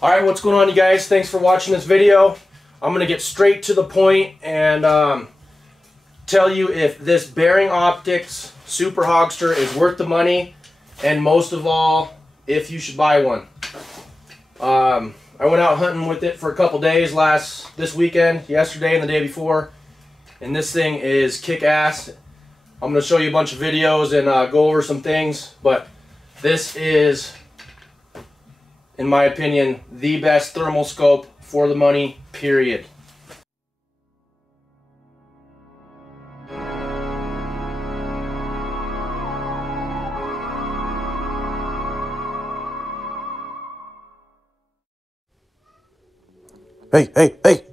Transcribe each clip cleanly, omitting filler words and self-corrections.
Alright, what's going on, you guys? Thanks for watching this video. I'm going to get straight to the point and tell you if this Bering Optics Super Hogster is worth the money, and most of all, if you should buy one. I went out hunting with it for a couple days this weekend, yesterday and the day before, and this thing is kick-ass. I'm going to show you a bunch of videos and go over some things, but this is, in my opinion, the best thermal scope for the money, period. Hey.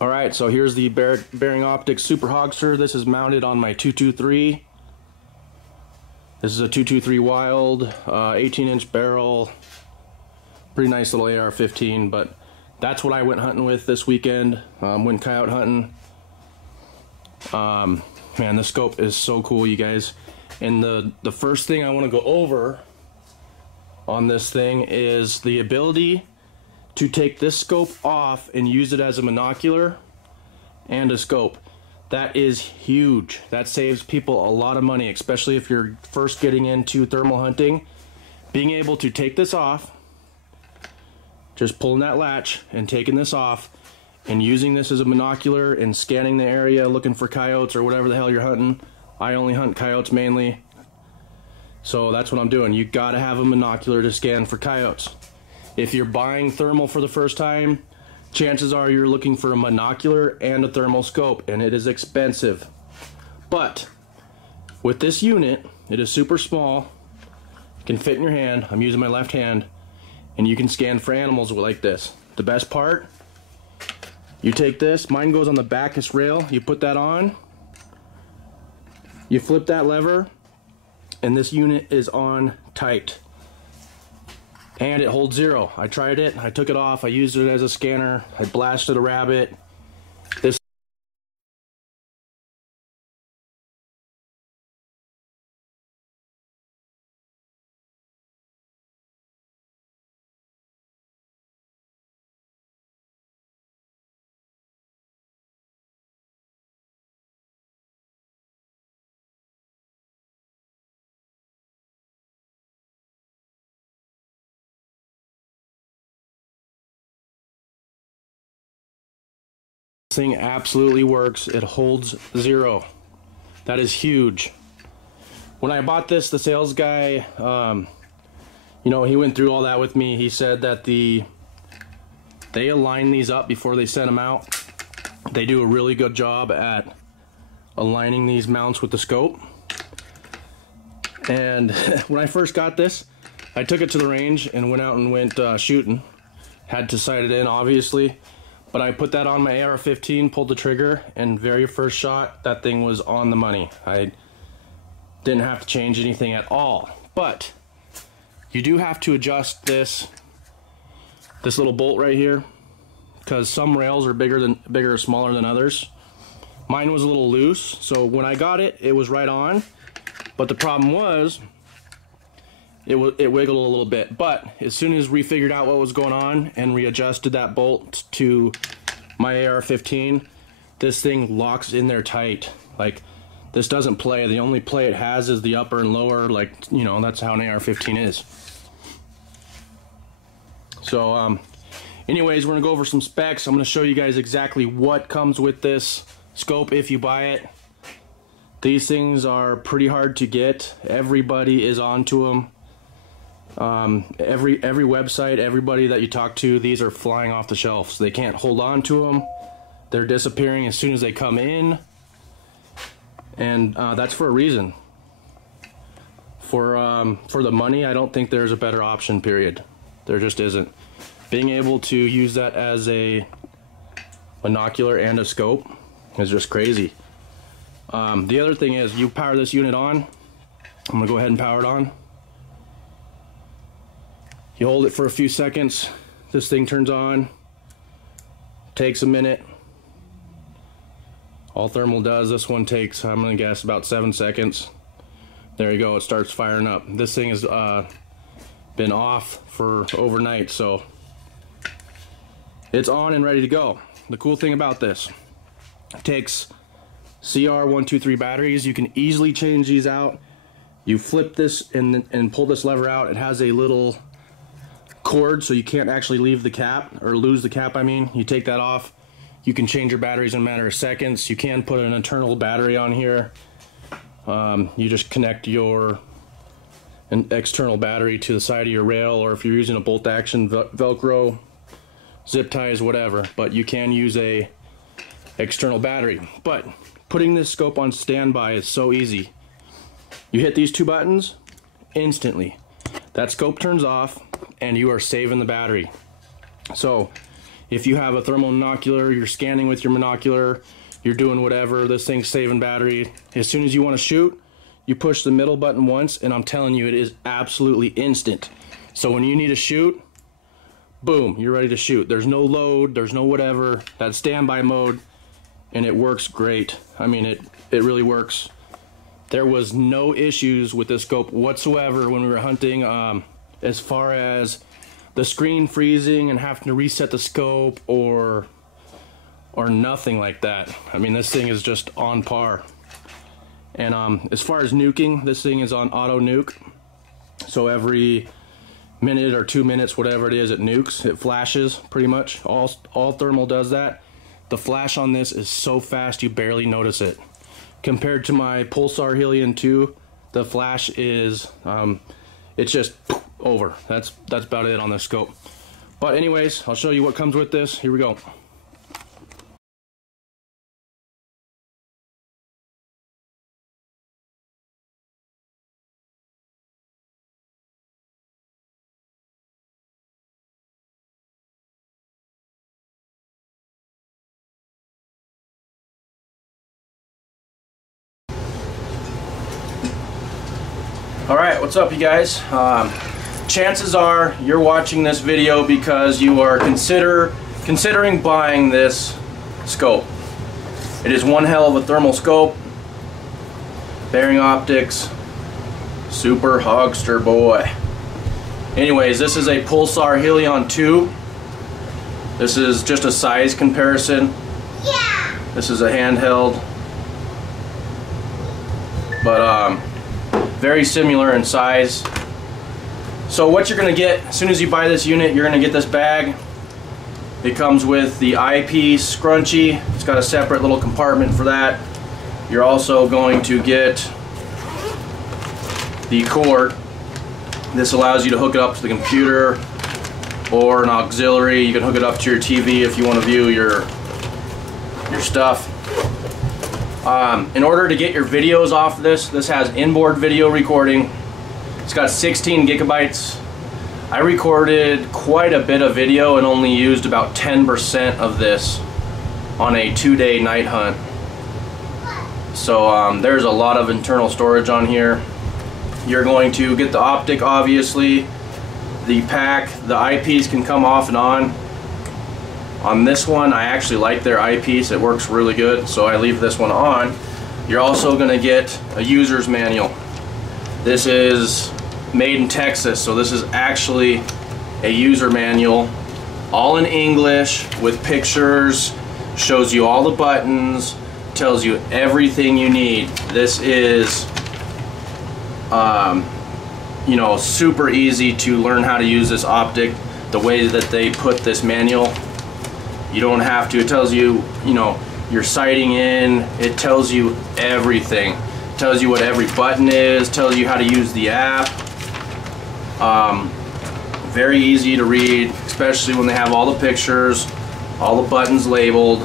Alright, so here's the Bering Optics Super Hogster. This is mounted on my 223. This is a 223 Wild, 18-inch barrel. Pretty nice little AR-15, but that's what I went hunting with this weekend. Went coyote hunting. Man, the scope is so cool, you guys. And the first thing I want to go over on this thing is the ability to take this scope off and use it as a monocular and a scope. That is huge. That saves people a lot of money, especially if you're first getting into thermal hunting. Being able to take this off, just pulling that latch and taking this off and using this as a monocular and scanning the area looking for coyotes or whatever the hell you're hunting. I only hunt coyotes mainly, so that's what I'm doing. You gotta have a monocular to scan for coyotes. If you're buying thermal for the first time, chances are you're looking for a monocular and a thermal scope, and it is expensive. But with this unit, it is super small. It can fit in your hand. I'm using my left hand, and you can scan for animals like this. The best part, you take this, mine goes on the back of this rail, you put that on, you flip that lever, and this unit is on tight. And it holds zero. I tried it, I took it off, I used it as a scanner, I blasted a rabbit. This thing absolutely works. It holds zero. That is huge. When I bought this, the sales guy, you know, he went through all that with me. He said that they align these up before they send them out. They do a really good job at aligning these mounts with the scope. And when I first got this, I took it to the range and went out and went shooting. Had to sight it in, obviously. But I put that on my AR-15, pulled the trigger, and very first shot, that thing was on the money. I didn't have to change anything at all. But you do have to adjust this little bolt right here, because some rails are bigger or smaller than others. Mine was a little loose, so when I got it, it was right on. But the problem was, it wiggled a little bit, but as soon as we figured out what was going on and readjusted that bolt to my AR-15, this thing locks in there tight. Like, this doesn't play. The only play it has is the upper and lower, like, you know, that's how an AR-15 is. So, anyways, we're gonna go over some specs. I'm gonna show you guys exactly what comes with this scope if you buy it. These things are pretty hard to get. Everybody is onto them. Every website, everybody that you talk to, these are flying off the shelves. They can't hold on to them. They're disappearing as soon as they come in, and that's for a reason. For the money, I don't think there's a better option, period. There just isn't. Being able to use that as a binocular and a scope is just crazy. The other thing is, you power this unit on. I'm gonna go ahead and power it on. You hold it for a few seconds, this thing turns on, takes a minute. All thermal does, this one takes, I'm gonna guess, about 7 seconds. There you go, it starts firing up. This thing has been off for overnight, so it's on and ready to go. The cool thing about this, it takes CR123 batteries. You can easily change these out. You flip this and pull this lever out. It has a little cord, so you can't actually leave the cap, or lose the cap, I mean. You take that off, you can change your batteries in a matter of seconds. You can put an internal battery on here. You just connect an external battery to the side of your rail, or if you're using a bolt action Velcro, zip ties, whatever, but you can use a external battery. But putting this scope on standby is so easy. You hit these 2 buttons, instantly that scope turns off and you are saving the battery. So if you have a thermal monocular, you're scanning with your monocular, you're doing whatever, this thing's saving battery. As soon as you want to shoot, you push the middle button once, and I'm telling you, it is absolutely instant. So when you need to shoot, boom, you're ready to shoot. There's no load, there's no whatever. That's standby mode, and it works great. I mean, it really works. There was no issues with this scope whatsoever when we were hunting, as far as the screen freezing and having to reset the scope or nothing like that. I mean, this thing is just on par. And as far as nuking, this thing is on auto nuke. So every minute or 2 minutes, whatever it is, it nukes, it flashes pretty much. All thermal does that. The flash on this is so fast you barely notice it. Compared to my Pulsar Helion 2, the flash is, it's just over. That's about it on this scope. But anyways, I'll show you what comes with this. Here we go. Alright, what's up you guys? Chances are you're watching this video because you are considering buying this scope. It is one hell of a thermal scope. Bering optics. Super Hogster boy. Anyways, this is a Pulsar Helion 2. This is just a size comparison. Yeah. This is a handheld. But very similar in size. So what you're going to get as soon as you buy this unit, you're going to get this bag. It comes with the eyepiece scrunchie. It's got a separate little compartment for that. You're also going to get the cord. This allows you to hook it up to the computer or an auxiliary. You can hook it up to your TV if you want to view your stuff. In order to get your videos off this has inboard video recording. It's got 16 gigabytes. I recorded quite a bit of video and only used about 10% of this on a 2-day night hunt. So there's a lot of internal storage on here. You're going to get the optic, obviously. The pack, the eyepiece can come off and on. On this one, I actually like their eyepiece. It works really good, so I leave this one on. You're also going to get a user's manual. This is made in Texas, so this is actually a user manual, all in English with pictures, shows you all the buttons, tells you everything you need. This is, you know, super easy to learn how to use this optic the way that they put this manual. You don't have to. It tells you, you know, your sighting in. It tells you everything. It tells you what every button is. Tells you how to use the app. Very easy to read, especially when they have all the pictures, all the buttons labeled.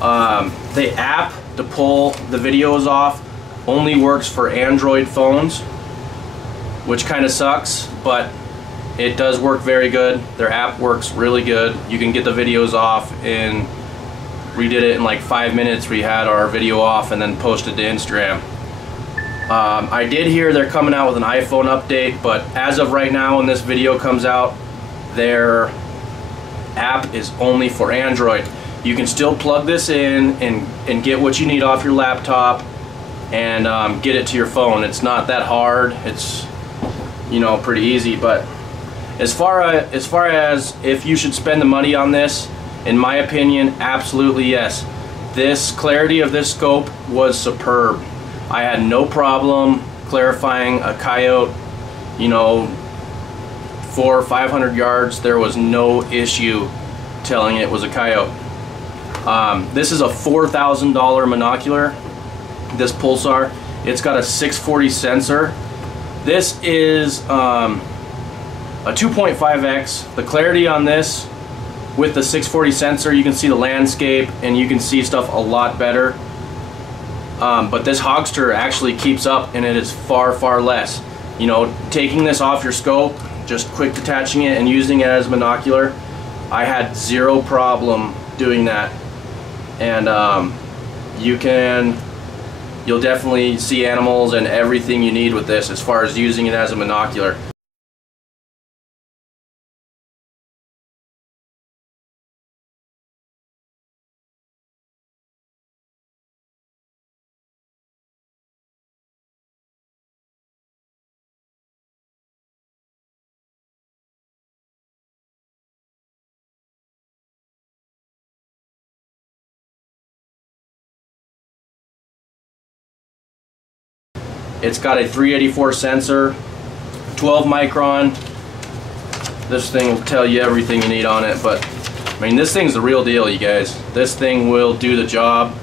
The app to pull the videos off only works for Android phones, which kind of sucks, but it does work very good. Their app works really good. You can get the videos off, and we did it in like 5 minutes. We had our video off and then posted to Instagram. I did hear they're coming out with an iPhone update, but as of right now when this video comes out, their app is only for Android. You can still plug this in and get what you need off your laptop and get it to your phone. It's not that hard. It's, you know, pretty easy. But as far as if you should spend the money on this, in my opinion, absolutely yes. This clarity of this scope was superb. I had no problem clarifying a Coyote, you know, 400 or 500 yards. There was no issue telling it was a Coyote. This is a $4,000 monocular, this Pulsar. It's got a 640 sensor. This is a 2.5x. The clarity on this with the 640 sensor, you can see the landscape and you can see stuff a lot better. But this Hogster actually keeps up, and it is far less. You know, taking this off your scope, just quick detaching it and using it as a binocular, I had zero problem doing that. And you'll definitely see animals and everything you need with this as far as using it as a binocular. It's got a 384 sensor, 12 micron. This thing will tell you everything you need on it, but I mean, this thing's the real deal, you guys. This thing will do the job.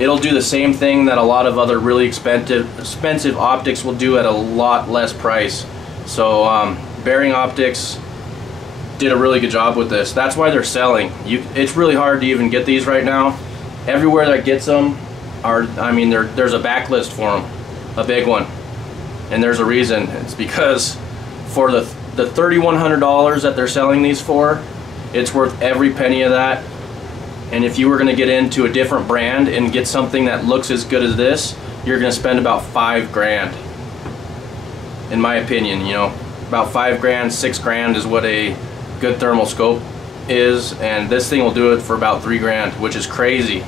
It'll do the same thing that a lot of other really expensive optics will do at a lot less price. So Bering Optics did a really good job with this. That's why they're selling. It's really hard to even get these right now. Everywhere that gets them I mean, there's a backlist for them. A big one, and there's a reason. It's because for the $3,100 that they're selling these for, it's worth every penny of that. And if you were going to get into a different brand and get something that looks as good as this, you're going to spend about $5,000, in my opinion. You know, about $5,000, $6,000 is what a good thermal scope is, and this thing will do it for about $3,000, which is crazy.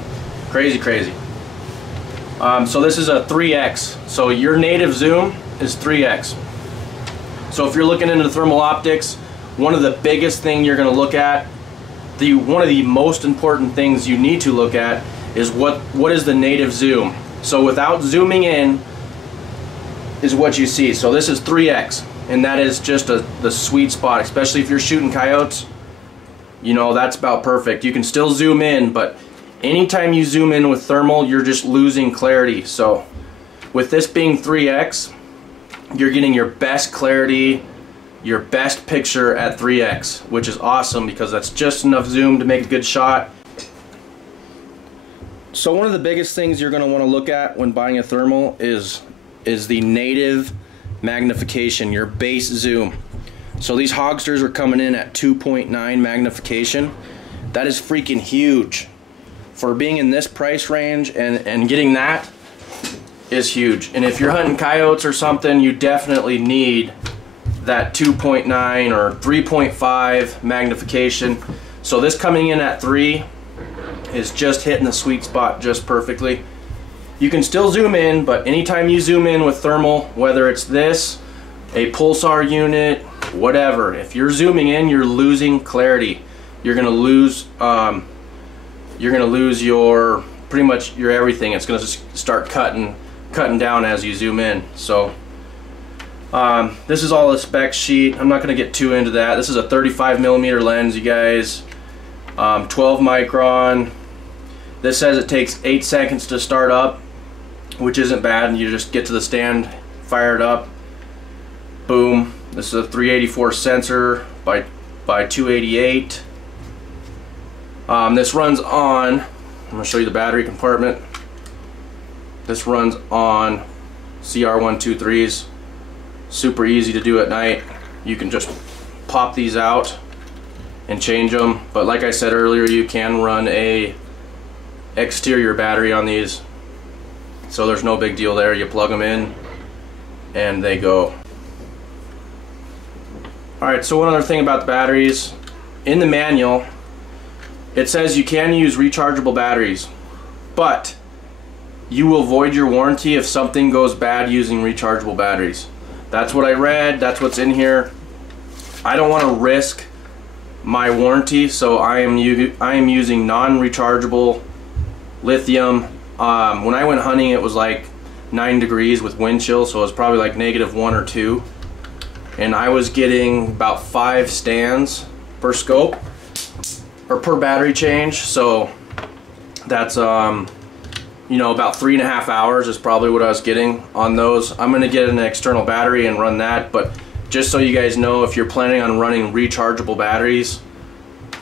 So this is a 3x. So your native zoom is 3x. So if you're looking into thermal optics, one of the biggest things you're going to look at, one of the most important things you need to look at is what is the native zoom. So without zooming in is what you see. So this is 3x, and that is just the sweet spot, especially if you're shooting coyotes. You know, that's about perfect. You can still zoom in, but anytime you zoom in with thermal, you're just losing clarity. So with this being 3x, you're getting your best clarity, your best picture at 3x, which is awesome because that's just enough zoom to make a good shot. So one of the biggest things you're going to want to look at when buying a thermal is the native magnification, your base zoom. So these Hogsters are coming in at 2.9 magnification. That is freaking huge. For being in this price range and getting that is huge. And if you're hunting coyotes or something, you definitely need that 2.9 or 3.5 magnification. So this coming in at 3 is just hitting the sweet spot just perfectly. You can still zoom in, but anytime you zoom in with thermal, whether it's this, a Pulsar unit, whatever, if you're zooming in, you're losing clarity. You're gonna lose your pretty much your everything. It's going to start cutting down as you zoom in. So this is all a spec sheet. I'm not going to get too into that. This is a 35mm lens, you guys. 12 micron. This says it takes 8 seconds to start up, which isn't bad. You just get to the stand, fire it up, boom. This is a 384 sensor by 288. This runs on, I'm going to show you the battery compartment. This runs on CR123s. Super easy to do at night. You can just pop these out and change them. But like I said earlier, you can run a exterior battery on these. So there's no big deal there. You plug them in and they go. Alright, so one other thing about the batteries. in the manual, it says you can use rechargeable batteries, but you will void your warranty if something goes bad using rechargeable batteries. That's what I read, that's what's in here. I don't want to risk my warranty, so I am using non-rechargeable lithium. When I went hunting, it was like 9 degrees with wind chill, so it was probably like -1 or 2. And I was getting about 5 stands per scope, or per battery change, so that's you know, about 3.5 hours is probably what I was getting on those. I'm gonna get an external battery and run that, but just so you guys know, if you're planning on running rechargeable batteries,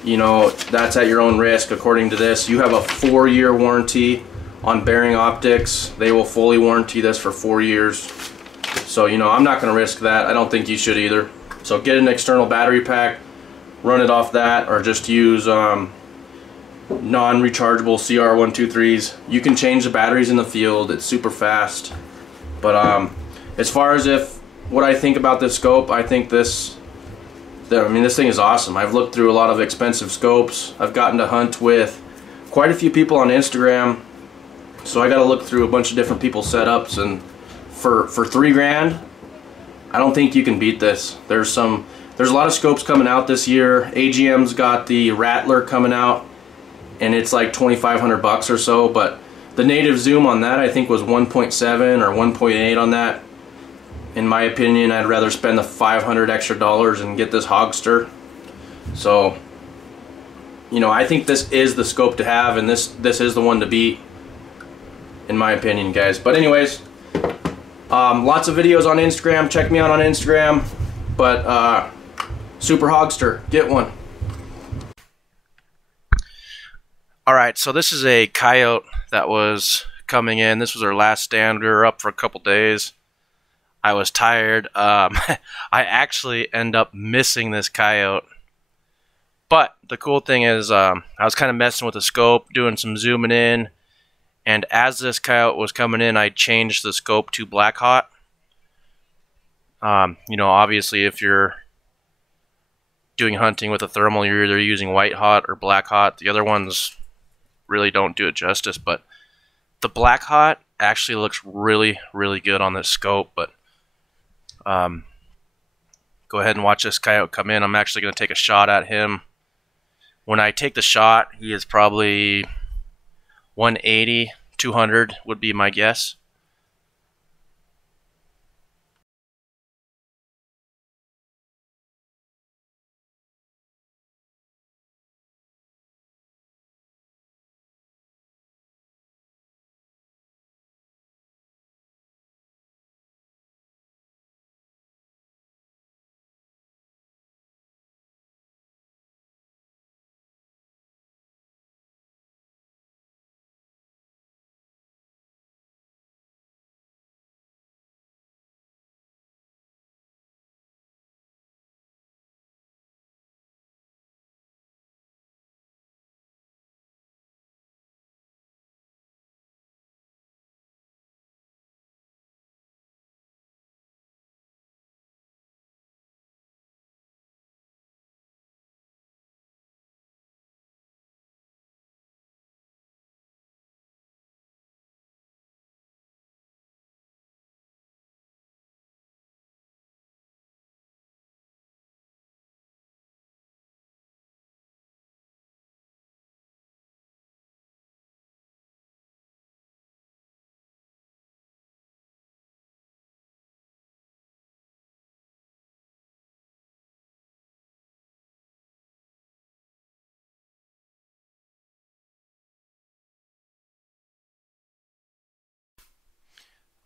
you know, that's at your own risk. According to this, you have a 4-year warranty on Bering optics. They will fully warranty this for 4 years. So, you know, I'm not gonna risk that. I don't think you should either. So get an external battery pack, run it off that, or just use non-rechargeable CR123s. You can change the batteries in the field. It's super fast. But as far as what I think about this scope, I think this thing is awesome. I've looked through a lot of expensive scopes. I've gotten to hunt with quite a few people on Instagram, so I got to look through a bunch of different people's setups, and for $3 grand, I don't think you can beat this. There's a lot of scopes coming out this year. AGM's got the Rattler coming out, and it's like $2,500 or so, but the native zoom on that I think was 1.7 or 1.8 on that. In my opinion, I'd rather spend the $500 extra and get this Hogster. So, you know, I think this is the scope to have, and this is the one to beat, in my opinion, guys. But anyways, lots of videos on Instagram. Check me out on Instagram. But Super Hogster, get one. Alright, so this is a Coyote that was coming in. This was our last stand. We were up for a couple days. I was tired. I actually end up missing this Coyote. But the cool thing is, I was kind of messing with the scope, doing some zooming in, and as this Coyote was coming in, I changed the scope to black hot. You know, obviously, if you're doing hunting with a thermal, you're either using white hot or black hot. The other ones really don't do it justice, but the black hot actually looks really, really good on this scope. But go ahead and watch this Coyote come in. I'm actually going to take a shot at him. When I take the shot, he is probably 180, 200 would be my guess.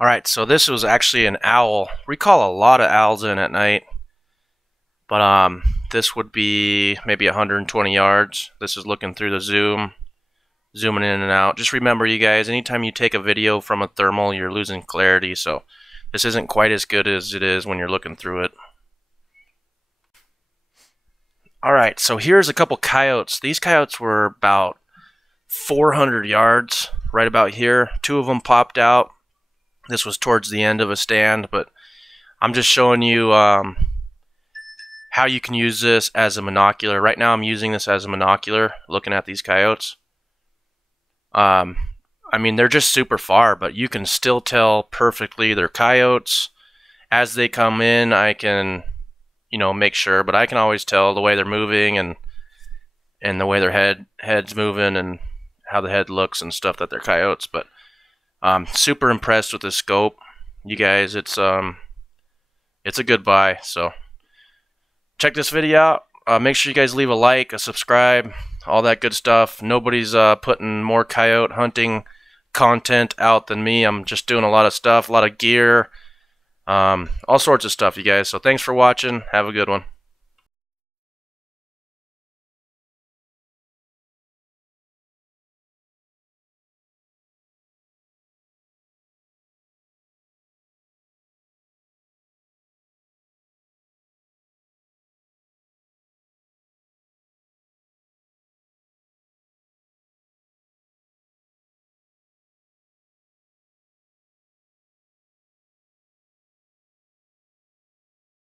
Alright, so this was actually an owl. We call a lot of owls in at night. But this would be maybe 120 yards. This is looking through the zoom, zooming in and out. Just remember, you guys, anytime you take a video from a thermal, you're losing clarity. So this isn't quite as good as it is when you're looking through it. Alright, so here's a couple coyotes. These coyotes were about 400 yards, right about here. 2 of them popped out. This was towards the end of a stand, but I'm just showing you how how you can use this as a monocular. Right now I'm using this as a monocular, looking at these coyotes. I mean, they're just super far, but you can still tell perfectly they're coyotes. As they come in, I can, make sure, but I can always tell the way they're moving and the way their head's moving and how the head looks and stuff that they're coyotes. But super impressed with this scope, you guys. It's a good buy. So check this video out. Make sure you guys leave a like, a subscribe, all that good stuff. Nobody's putting more coyote hunting content out than me. I'm just doing a lot of stuff, a lot of gear, all sorts of stuff, you guys. So thanks for watching. Have a good one.